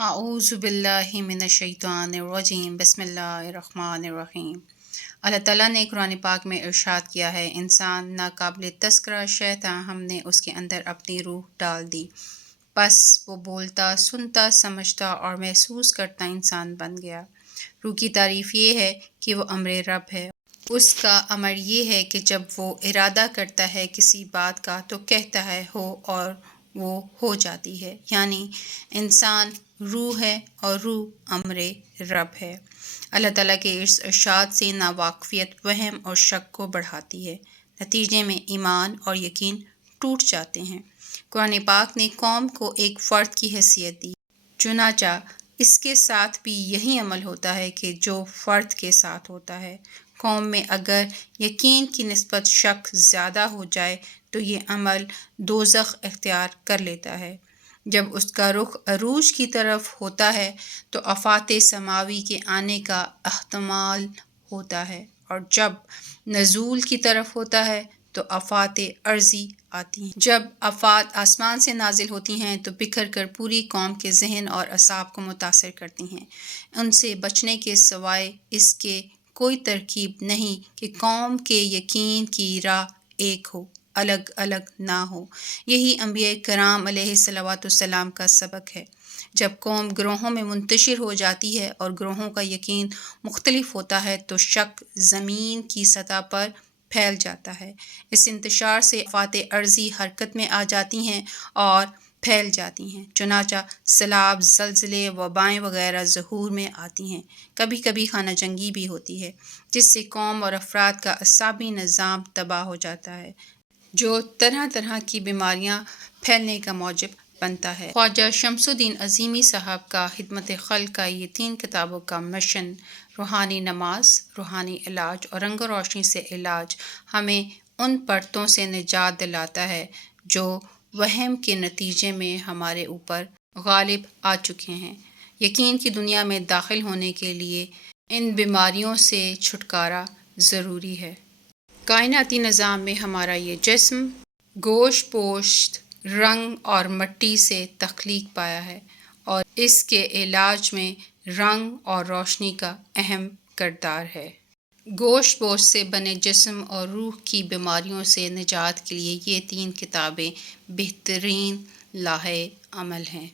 اعوذ باللہ من الشیطان الرجیم بسم اللہ الرحمن الرحیم۔ اللہ تعالیٰ نے قرآن پاک میں ارشاد کیا ہے، انسان ناقابل تذکرہ شے تھا، ہم نے اس کے اندر اپنی روح ڈال دی، پس وہ بولتا، سنتا، سمجھتا اور محسوس کرتا انسان بن گیا۔ روح کی تعریف یہ ہے کہ وہ امر رب ہے۔ اس کا امر یہ ہے کہ جب وہ ارادہ کرتا ہے کسی بات کا تو کہتا ہے ہو اور وہ ہو جاتی ہے، یعنی انسان روح ہے اور روح امر رب ہے۔ اللہ تعالیٰ کے اس ارشاد سے ناواقفیت وہم اور شک کو بڑھاتی ہے، نتیجے میں ایمان اور یقین ٹوٹ جاتے ہیں۔ قرآن پاک نے قوم کو ایک فرد کی حیثیت دی، چنانچہ اس کے ساتھ بھی یہی عمل ہوتا ہے کہ جو فرد کے ساتھ ہوتا ہے۔ قوم میں اگر یقین کی نسبت شک زیادہ ہو جائے تو یہ عمل دوزخ اختیار کر لیتا ہے۔ جب اس کا رخ عروج کی طرف ہوتا ہے تو آفات سماوی کے آنے کا احتمال ہوتا ہے، اور جب نزول کی طرف ہوتا ہے تو آفات ارضی آتی ہیں۔ جب آفات آسمان سے نازل ہوتی ہیں تو بکھر کر پوری قوم کے ذہن اور اعصاب کو متاثر کرتی ہیں۔ ان سے بچنے کے سوائے اس کے کوئی ترکیب نہیں کہ قوم کے یقین کی راہ ایک ہو، الگ الگ نہ ہو۔ یہی انبیاء کرام علیہ الصلوۃ والسلام کا سبق ہے۔ جب قوم گروہوں میں منتشر ہو جاتی ہے اور گروہوں کا یقین مختلف ہوتا ہے تو شک زمین کی سطح پر پھیل جاتا ہے۔ اس انتشار سے آفات ارضی حرکت میں آ جاتی ہیں اور پھیل جاتی ہیں، چنانچہ سیلاب، زلزلے، وبائیں وغیرہ ظہور میں آتی ہیں۔ کبھی کبھی خانہ جنگی بھی ہوتی ہے، جس سے قوم اور افراد کا اعصابی نظام تباہ ہو جاتا ہے، جو طرح طرح کی بیماریاں پھیلنے کا موجب بنتا ہے۔ خواجہ شمس الدین عظیمی صاحب کا خدمت خلق کا یہ 3 کتابوں کا مشن، روحانی نماز، روحانی علاج اور رنگ و روشنی سے علاج، ہمیں ان پرتوں سے نجات دلاتا ہے جو وہم کے نتیجے میں ہمارے اوپر غالب آ چکے ہیں۔ یقین کی دنیا میں داخل ہونے کے لیے ان بیماریوں سے چھٹکارا ضروری ہے۔ کائناتی نظام میں ہمارا یہ جسم گوشت پوشت، رنگ اور مٹی سے تخلیق پایا ہے، اور اس کے علاج میں رنگ اور روشنی کا اہم کردار ہے۔ گوشت پوشت سے بنے جسم اور روح کی بیماریوں سے نجات کے لیے یہ 3 کتابیں بہترین لاہ عمل ہیں۔